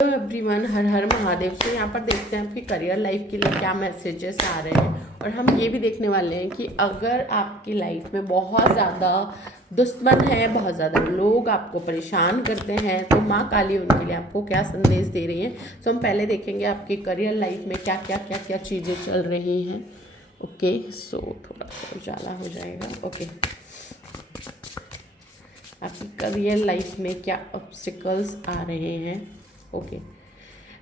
Hello everyone, हर हर महादेव। से यहाँ पर देखते हैं आपकी करियर लाइफ के लिए क्या मैसेजेस आ रहे हैं, और हम ये भी देखने वाले हैं कि अगर आपकी लाइफ में बहुत ज़्यादा दुश्मन है, बहुत ज़्यादा लोग आपको परेशान करते हैं, तो माँ काली उनके लिए आपको क्या संदेश दे रही हैं। तो हम पहले देखेंगे आपकी करियर लाइफ में क्या क्या क्या क्या चीज़ें चल रही हैं। ओके, सो थोड़ा सा उजाला हो जाएगा। ओके, आपकी करियर लाइफ में क्या ऑब्स्टिकल्स आ रहे हैं। ओके,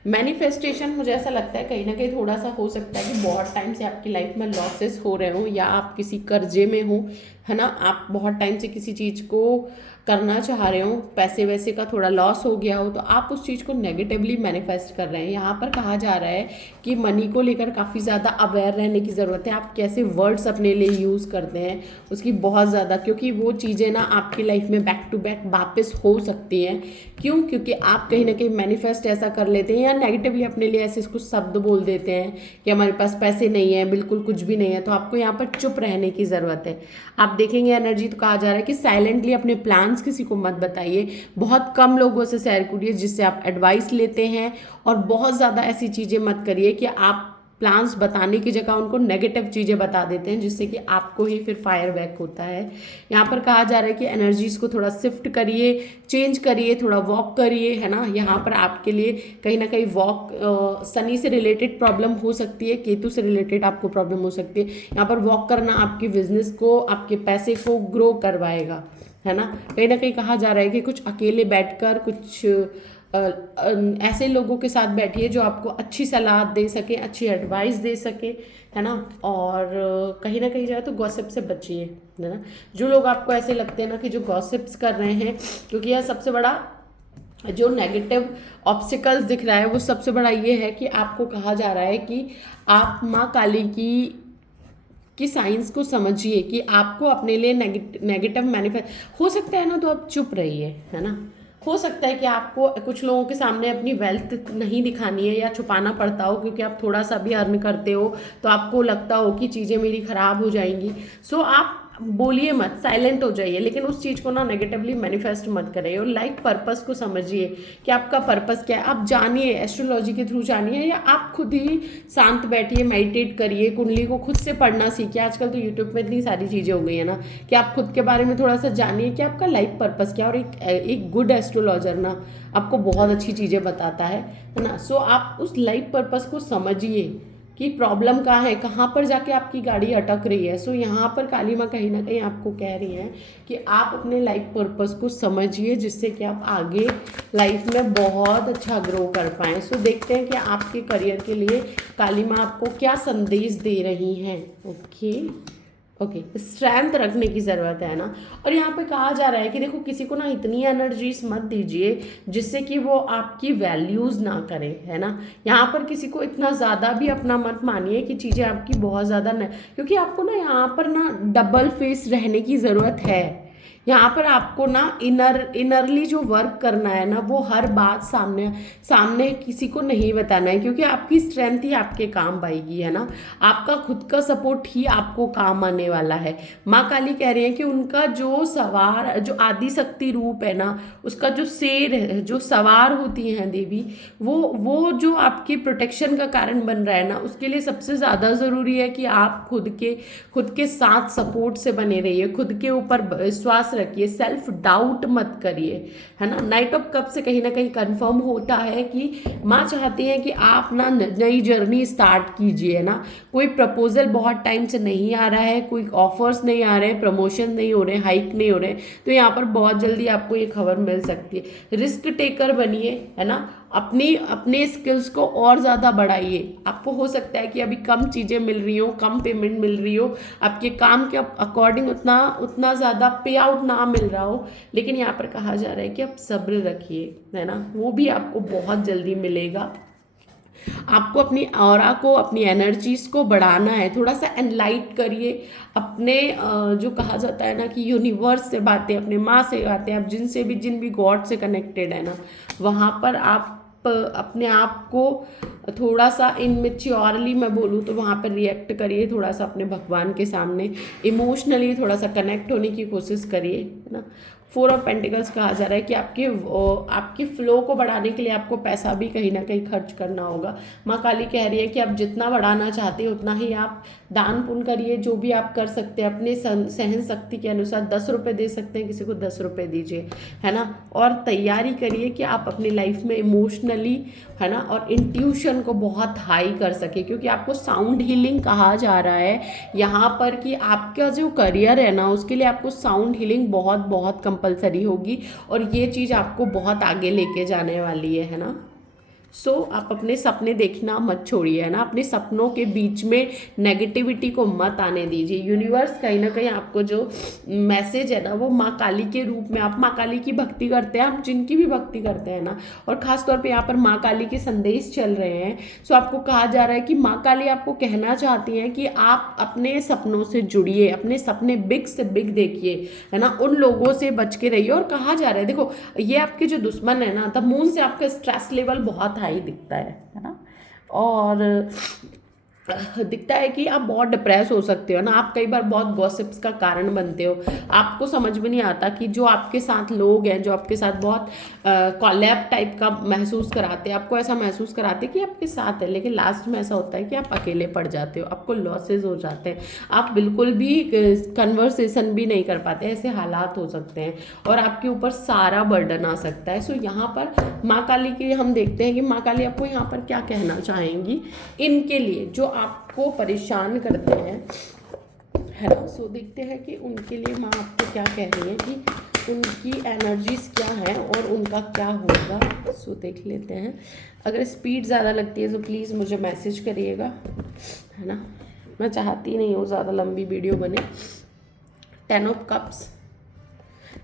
मैनिफेस्टेशन मुझे ऐसा लगता है कहीं ना कहीं थोड़ा सा हो सकता है कि बहुत टाइम से आपकी लाइफ में लॉसेस हो रहे हो, या आप किसी कर्जे में हो, है ना। आप बहुत टाइम से किसी चीज़ को करना चाह रहे हो, पैसे वैसे का थोड़ा लॉस हो गया हो, तो आप उस चीज़ को नेगेटिवली मैनिफेस्ट कर रहे हैं। यहाँ पर कहा जा रहा है कि मनी को लेकर काफ़ी ज़्यादा अवेयर रहने की ज़रूरत है। आप कैसे वर्ड्स अपने लिए यूज़ करते हैं उसकी बहुत ज़्यादा, क्योंकि वो चीज़ें ना आपकी लाइफ में बैक टू बैक वापस हो सकती हैं। क्यों? क्योंकि आप कहीं ना कहीं मैनिफेस्ट ऐसा कर लेते हैं या नेगेटिवली अपने लिए ऐसे कुछ शब्द बोल देते हैं कि हमारे पास पैसे नहीं है, बिल्कुल कुछ भी नहीं है। तो आपको यहाँ पर चुप रहने की ज़रूरत है। आप देखेंगे एनर्जी तो कहा जा रहा है कि साइलेंटली अपने प्लान्स किसी को मत बताइए, बहुत कम लोगों से शेयर करिए जिससे आप एडवाइस लेते हैं, और बहुत ज़्यादा ऐसी चीज़ें मत करिए कि आप प्लान्स बताने की जगह उनको नेगेटिव चीज़ें बता देते हैं, जिससे कि आपको ही फिर फायर बैक होता है। यहाँ पर कहा जा रहा है कि एनर्जीज को थोड़ा शिफ्ट करिए, चेंज करिए, थोड़ा वॉक करिए, है ना। यहाँ पर आपके लिए कहीं ना कहीं वॉक, शनि से रिलेटेड प्रॉब्लम हो सकती है, केतु से रिलेटेड आपको प्रॉब्लम हो सकती है। यहाँ पर वॉक करना आपके बिजनेस को, आपके पैसे को ग्रो करवाएगा, है ना कहीं कहा जा रहा है कि कुछ अकेले बैठकर कुछ ऐसे लोगों के साथ बैठिए जो आपको अच्छी सलाह दे सके, अच्छी एडवाइस दे सके, है ना। और कहीं ना कहीं जाए तो गॉसिप से बचिए, है ना। जो लोग आपको ऐसे लगते हैं ना कि जो गॉसिप्स कर रहे हैं, क्योंकि यह सबसे बड़ा जो नेगेटिव ऑब्स्टिकल्स दिख रहा है वो सबसे बड़ा ये है कि आपको कहा जा रहा है कि आप माँ काली की साइंस को समझिए कि आपको अपने लिए नेगेटिव मैनिफेस्ट हो सकता है ना, तो आप चुप रहिए, है ना। हो सकता है कि आपको कुछ लोगों के सामने अपनी वेल्थ नहीं दिखानी है या छुपाना पड़ता हो, क्योंकि आप थोड़ा सा भी अर्न करते हो तो आपको लगता हो कि चीज़ें मेरी खराब हो जाएंगी। सो आप बोलिए मत, साइलेंट हो जाइए, लेकिन उस चीज़ को ना नेगेटिवली मैनिफेस्ट मत करिए। और लाइफ पर्पस को समझिए कि आपका पर्पस क्या है। आप जानिए, एस्ट्रोलॉजी के थ्रू जानिए, या आप खुद ही शांत बैठिए, मेडिटेट करिए, कुंडली को खुद से पढ़ना सीखिए। आजकल तो यूट्यूब में इतनी सारी चीज़ें हो गई है ना कि आप खुद के बारे में थोड़ा सा जानिए कि आपका लाइफ पर्पस क्या है। और एक गुड एस्ट्रोलॉजर ना आपको बहुत अच्छी चीज़ें बताता है ना। सो आप उस लाइफ पर्पस को समझिए कि प्रॉब्लम कहाँ है, कहाँ पर जाके आपकी गाड़ी अटक रही है। सो यहाँ पर काली माँ कहीं ना कहीं आपको कह रही हैं कि आप अपने लाइफ पर्पस को समझिए, जिससे कि आप आगे लाइफ में बहुत अच्छा ग्रो कर पाएँ। सो देखते हैं कि आपके करियर के लिए काली माँ आपको क्या संदेश दे रही हैं। ओके, स्ट्रेंथ रखने की ज़रूरत है ना। और यहाँ पे कहा जा रहा है कि देखो, किसी को ना इतनी एनर्जीज मत दीजिए जिससे कि वो आपकी वैल्यूज़ ना करे, है ना। यहाँ पर किसी को इतना ज़्यादा भी अपना मत मानिए कि चीज़ें आपकी बहुत ज़्यादा न, क्योंकि आपको ना यहाँ पर ना डबल फेस रहने की ज़रूरत है। यहाँ पर आपको ना इनरली जो वर्क करना है ना, वो हर बात सामने सामने किसी को नहीं बताना है, क्योंकि आपकी स्ट्रेंथ ही आपके काम आएगी, है ना। आपका खुद का सपोर्ट ही आपको काम आने वाला है। माँ काली कह रही है कि उनका जो सवार, जो आदि शक्ति रूप है ना, उसका जो शेर है, जो सवार होती हैं देवी, वो जो आपकी प्रोटेक्शन का कारण बन रहा है ना, उसके लिए सबसे ज़्यादा ज़रूरी है कि आप खुद के साथ सपोर्ट से बने रहिए, खुद के ऊपर विश्वास रखिए, सेल्फ डाउट मत करिए, है ना। नाइट ऑफ कप से कहीं ना कहीं कंफर्म होता है कि माँ चाहती हैं कि आप ना नई जर्नी स्टार्ट कीजिए ना। कोई प्रपोजल बहुत टाइम से नहीं आ रहा है, कोई ऑफर्स नहीं आ रहे, प्रमोशन नहीं हो रहे, हाइक नहीं हो रहे, तो यहाँ पर बहुत जल्दी आपको ये खबर मिल सकती है। रिस्क टेकर बनिए, है ना। अपने स्किल्स को और ज़्यादा बढ़ाइए। आपको हो सकता है कि अभी कम चीज़ें मिल रही हो, कम पेमेंट मिल रही हो, आपके काम के अकॉर्डिंग उतना ज़्यादा पे आउट ना मिल रहा हो, लेकिन यहाँ पर कहा जा रहा है कि आप सब्र रखिए, है ना, वो भी आपको बहुत जल्दी मिलेगा। आपको अपनी ऑरा को, अपनी एनर्जीज को बढ़ाना है, थोड़ा सा एनलाइट करिए अपने जो कहा जाता है ना कि यूनिवर्स से बातें, अपने माँ से बातें, आप जिन भी गॉड से कनेक्टेड है ना, वहाँ पर आप अपने आप को थोड़ा सा इनमेच्योरली मैं बोलूँ तो वहाँ पर रिएक्ट करिए, थोड़ा सा अपने भगवान के सामने इमोशनली थोड़ा सा कनेक्ट होने की कोशिश करिए, है ना। फोर ऑफ पेंटिकल्स कहा जा रहा है कि आपके फ्लो को बढ़ाने के लिए आपको पैसा भी कहीं ना कहीं खर्च करना होगा। माँ काली कह रही है कि आप जितना बढ़ाना चाहते हैं उतना ही आप दान पुण्य करिए, जो भी आप कर सकते हैं अपने सहन शक्ति के अनुसार। 10 रुपये दे सकते हैं, किसी को 10 रुपये दीजिए, है ना। और तैयारी करिए कि आप अपनी लाइफ में इमोशनली, है ना, और इंट्यूशन को बहुत हाई कर सके, क्योंकि आपको साउंड हीलिंग कहा जा रहा है यहाँ पर कि आपका जो करियर है ना उसके लिए आपको साउंड हीलिंग बहुत बहुत कंपलसरी होगी, और ये चीज़ आपको बहुत आगे लेके जाने वाली है ना। सो आप अपने सपने देखना मत छोड़िए, है ना। अपने सपनों के बीच में नेगेटिविटी को मत आने दीजिए। यूनिवर्स कहीं ना कहीं आपको जो मैसेज है ना वो माँ काली के रूप में, आप माँ काली की भक्ति करते हैं, आप जिनकी भी भक्ति करते हैं ना, और ख़ास तौर पे यहाँ पर माँ काली के संदेश चल रहे हैं। सो आपको कहा जा रहा है कि माँ काली आपको कहना चाहती हैं कि आप अपने सपनों से जुड़िए, अपने सपने बिग से बिग देखिए, है ना। उन लोगों से बच के रहिए। और कहा जा रहा है, देखो ये आपके जो दुश्मन है ना, द मून से आपका स्ट्रेस लेवल बहुत हाई दिखता है ना। और दिखता है कि आप बहुत डिप्रेस हो सकते हो ना, आप कई बार बहुत गॉसिप्स का कारण बनते हो। आपको समझ में नहीं आता कि जो आपके साथ लोग हैं, जो आपके साथ बहुत कॉलैब टाइप का महसूस कराते हैं, आपको ऐसा महसूस कराते हैं कि आपके साथ है, लेकिन लास्ट में ऐसा होता है कि आप अकेले पड़ जाते हो, आपको लॉसेस हो जाते हैं, आप बिल्कुल भी कन्वर्सेशन भी नहीं कर पाते, ऐसे हालात हो सकते हैं, और आपके ऊपर सारा बर्डन आ सकता है। सो यहाँ पर माँ काली के हम देखते हैं कि माँ काली आपको यहाँ पर क्या कहना चाहेंगी इनके लिए जो आपको परेशान करते हैं, है ना। सो देखते हैं कि उनके लिए माँ आपको क्या कह रही है, कि उनकी एनर्जीज क्या है और उनका क्या होगा। सो देख लेते हैं। अगर स्पीड ज़्यादा लगती है तो प्लीज़ मुझे मैसेज करिएगा, है ना। मैं चाहती नहीं हूँ ज़्यादा लंबी वीडियो बने। 10 ऑफ कप्स,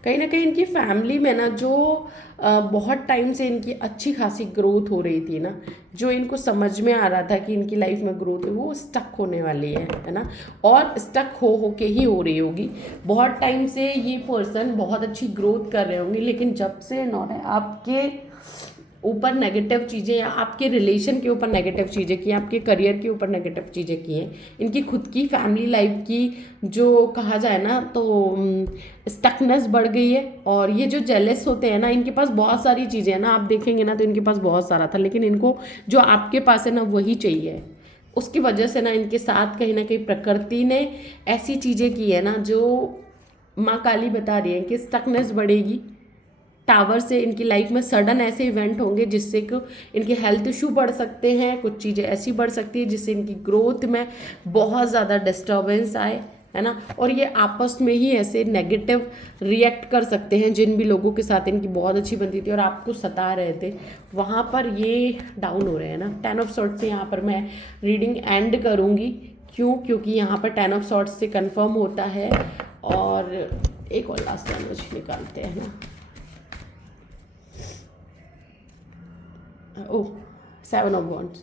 कहीं ना कहीं इनकी फैमिली में ना जो बहुत टाइम से इनकी अच्छी खासी ग्रोथ हो रही थी ना, जो इनको समझ में आ रहा था कि इनकी लाइफ में ग्रोथ है, वो स्टक होने वाली है ना। और स्टक हो के ही हो रही होगी। बहुत टाइम से ये पर्सन बहुत अच्छी ग्रोथ कर रहे होंगे, लेकिन जब से इन्होंने आपके ऊपर नेगेटिव चीज़ें या आपके रिलेशन के ऊपर नेगेटिव चीज़ें की, आपके करियर के ऊपर नेगेटिव चीज़ें की हैं, इनकी खुद की फैमिली लाइफ की जो कहा जाए ना तो स्टकनेस बढ़ गई है। और ये जो जेलस होते हैं ना, इनके पास बहुत सारी चीज़ें हैं ना, आप देखेंगे ना तो इनके पास बहुत सारा था, लेकिन इनको जो आपके पास है ना वही चाहिए। उसकी वजह से ना इनके साथ कहीं ना कहीं प्रकृति ने ऐसी चीज़ें की है ना जो माँ काली बता रही है कि स्टकनेस बढ़ेगी। टावर से इनकी लाइफ में सडन ऐसे इवेंट होंगे जिससे कि इनके हेल्थ इशू बढ़ सकते हैं, कुछ चीज़ें ऐसी बढ़ सकती है जिससे इनकी ग्रोथ में बहुत ज़्यादा डिस्टर्बेंस आए, है ना। और ये आपस में ही ऐसे नेगेटिव रिएक्ट कर सकते हैं। जिन भी लोगों के साथ इनकी बहुत अच्छी बनती थी और आपको सता रहे थे, वहाँ पर ये डाउन हो रहे हैं ना। 10 ऑफ सॉर्ट्स से यहाँ पर मैं रीडिंग एंड करूँगी। क्योंकि यहाँ पर 10 ऑफ सॉर्ट्स से कंफर्म होता है। और एक और लास्ट एनर्जी निकालते हैं ना। ओह, 7 ऑफ वॉन्ड्स।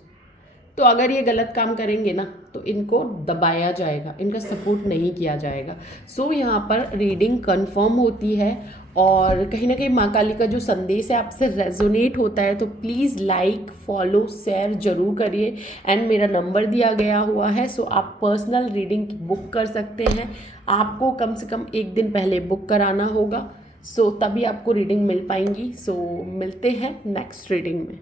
तो अगर ये गलत काम करेंगे ना तो इनको दबाया जाएगा, इनका सपोर्ट नहीं किया जाएगा। सो यहाँ पर रीडिंग कंफर्म होती है। और कहीं ना कहीं माँ काली का जो संदेश है आपसे रेजोनेट होता है तो प्लीज़ लाइक, फॉलो, शेयर जरूर करिए। एंड मेरा नंबर दिया गया हुआ है, सो आप पर्सनल रीडिंग बुक कर सकते हैं। आपको कम से कम 1 दिन पहले बुक कराना होगा, सो तभी आपको रीडिंग मिल पाएंगी। सो मिलते हैं नेक्स्ट रीडिंग में।